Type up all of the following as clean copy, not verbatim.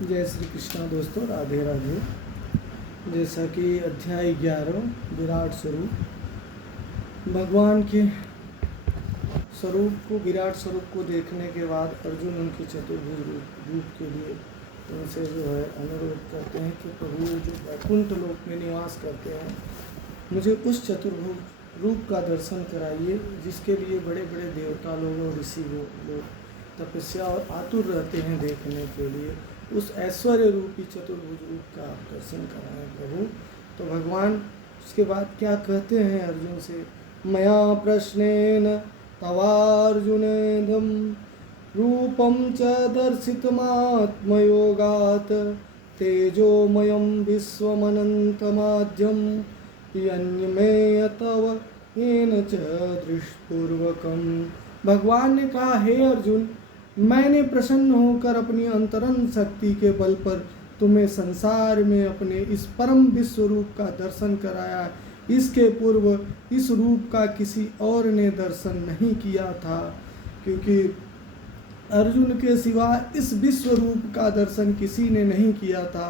जय श्री कृष्णा दोस्तों, राधे राधे। जैसा कि अध्याय 11 विराट स्वरूप, भगवान के स्वरूप को, विराट स्वरूप को देखने के बाद अर्जुन उनके चतुर्भुज रूप के लिए उनसे जो है अनुरोध करते हैं कि प्रभु जो वैकुंठ लोक में निवास करते हैं, मुझे उस चतुर्भुज रूप का दर्शन कराइए जिसके लिए बड़े बड़े देवता लोग और ऋषि लोग तपस्या और आतुर रहते हैं देखने के लिए। उस ऐश्वर्य रूपी चतुर्भुज रूप का आप दर्शन कराएं प्रभु। तो भगवान उसके बाद क्या कहते हैं अर्जुन से, मया प्रश्नेन तवार्जुनेदं रूपं च दर्शितमात्मयोगात् तेजोमयं विश्वमनन्तमाद्यं यन्मे तव येन च दृष्टपूर्वकम्। भगवान ने कहा, हे अर्जुन, मैंने प्रसन्न होकर अपनी अंतरंग शक्ति के बल पर तुम्हें संसार में अपने इस परम विश्व रूप का दर्शन कराया। इसके पूर्व इस रूप का किसी और ने दर्शन नहीं किया था, क्योंकि अर्जुन के सिवा इस विश्व रूप का दर्शन किसी ने नहीं किया था।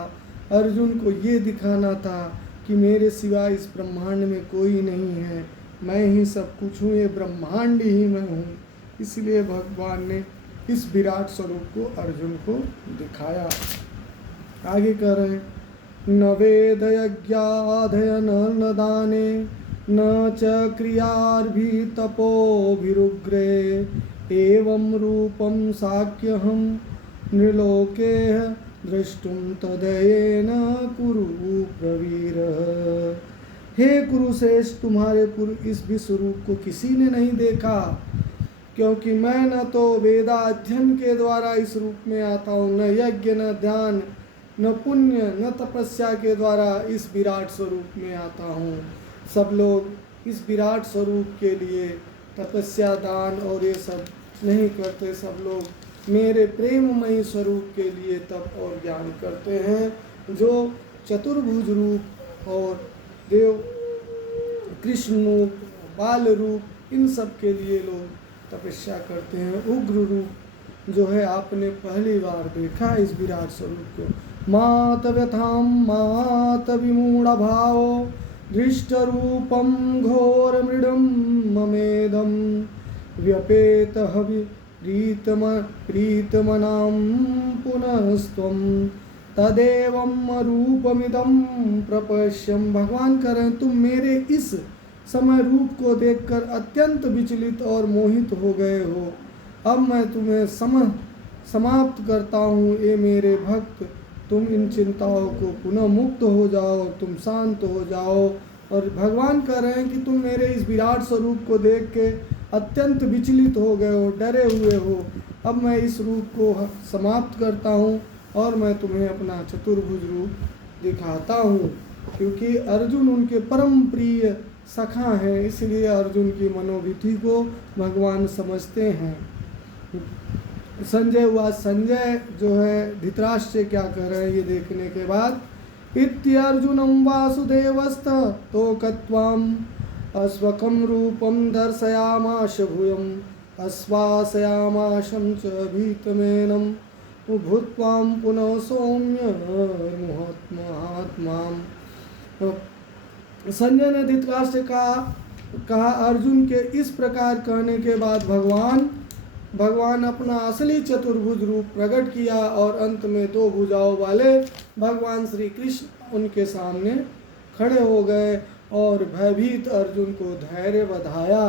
अर्जुन को ये दिखाना था कि मेरे सिवा इस ब्रह्मांड में कोई नहीं है, मैं ही सब कुछ हूँ, ये ब्रह्मांड ही मैं हूँ। इसलिए भगवान ने इस विराट स्वरूप को अर्जुन को दिखाया। आगे कह रहे हैं, न वेद यज्ञाधय न दाने न च क्रियार्भि तपोभिरुग्रे एवं रूपं साक्यहं नृलोके द्रष्टुं तदयेन कुरु प्रवीर। हे कुरुश्रेष्ठ, तुम्हारे पूर्व इस विश्व रूप को किसी ने नहीं देखा, क्योंकि मैं न तो वेदाध्ययन के द्वारा इस रूप में आता हूँ, न यज्ञ, न ध्यान, न पुण्य, न तपस्या के द्वारा इस विराट स्वरूप में आता हूँ। सब लोग इस विराट स्वरूप के लिए तपस्या, दान और ये सब नहीं करते। सब लोग मेरे प्रेममयी स्वरूप के लिए तप और ज्ञान करते हैं, जो चतुर्भुज रूप और देव कृष्ण रूप, बाल रूप, इन सब के लिए लोग तपस्या करते हैं। उग्र रूप जो है आपने पहली बार देखा इस विराट स्वरूप को। मात व्यथाम मात विमूढ़ भाव दृष्ट रूपम घोर मृडम ममेदम व्यपेत प्रीतमनाम पुनस्त्वम तदेवम रूपमिदम प्रपश्यम। भगवान कह रहे हैं, तुम मेरे इस समय रूप को देखकर अत्यंत विचलित और मोहित हो गए हो। अब मैं तुम्हें समाप्त करता हूँ। ये मेरे भक्त, तुम इन चिंताओं को पुनः मुक्त हो जाओ, तुम शांत हो जाओ। और भगवान कह रहे हैं कि तुम मेरे इस विराट स्वरूप को देख के अत्यंत विचलित हो गए हो, डरे हुए हो। अब मैं इस रूप को समाप्त करता हूँ और मैं तुम्हें अपना चतुर्भुज रूप दिखाता हूँ। क्योंकि अर्जुन उनके परम प्रिय सखा हैं, इसलिए अर्जुन की मनोवृत्ति को भगवान समझते हैं। संजय हुआ, संजय जो है धृतराष्ट्र से क्या कह रहे हैं ये देखने के बाद, इत्यर्जुनं वासुदेवस्त तोकत्वाम अस्वकं रूपं दर्शयामाश भूयं आश्वासयामाशं च भीतमेनं भूत्वां पुनः सौम्य महात्मा। संजय ने धृतराष्ट्र से कहा अर्जुन के इस प्रकार कहने के बाद भगवान अपना असली चतुर्भुज रूप प्रकट किया और अंत में दो भुजाओं वाले भगवान श्री कृष्ण उनके सामने खड़े हो गए और भयभीत अर्जुन को धैर्य बधाया।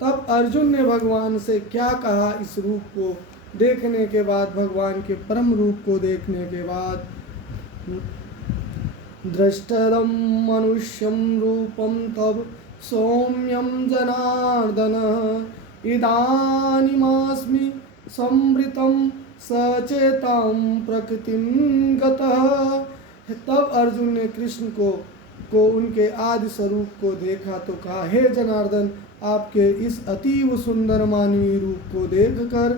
तब अर्जुन ने भगवान से क्या कहा, इस रूप को देखने के बाद, भगवान के परम रूप को देखने के बाद, दृष्टदं मनुष्यं रूपं तव सौम्यं जनार्दन इदानीमस्मि संवृतं सचेतां प्रकृतिं गतः। तब अर्जुन ने कृष्ण को उनके आदि स्वरूप को देखा तो कहा, हे जनार्दन, आपके इस अतीव सुंदर मानवीय रूप को देखकर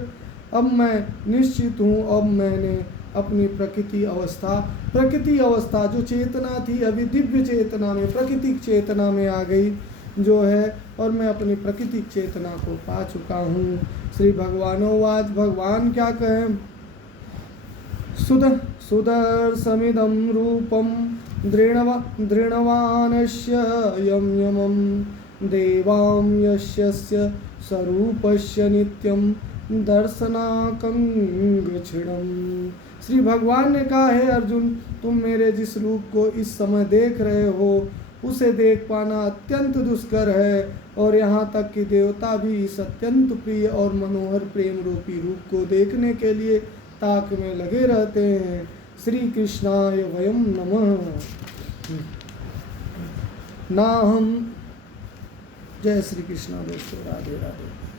अब मैं निश्चित हूँ। अब मैंने अपनी प्रकृति अवस्था जो चेतना थी, अभी दिव्य चेतना में, प्राकृतिक चेतना में आ गई जो है, और मैं अपनी प्राकृतिक चेतना को पा चुका हूँ। श्री भगवानोवाच, भगवान क्या कहें, सुदर्शमिदं रूपं दृढवानस्य यं यमं देवां यस्य स्वरूपस्य नित्यं दर्शनाकांक्षिणम्। श्री भगवान ने कहा, हे अर्जुन, तुम मेरे जिस रूप को इस समय देख रहे हो उसे देख पाना अत्यंत दुष्कर है, और यहाँ तक कि देवता भी इस अत्यंत प्रिय और मनोहर प्रेम रूपी रूप को देखने के लिए ताक में लगे रहते हैं। श्री कृष्णाय वयम नमः। ना हम। जय श्री कृष्णा दोस्तों, राधे राधे।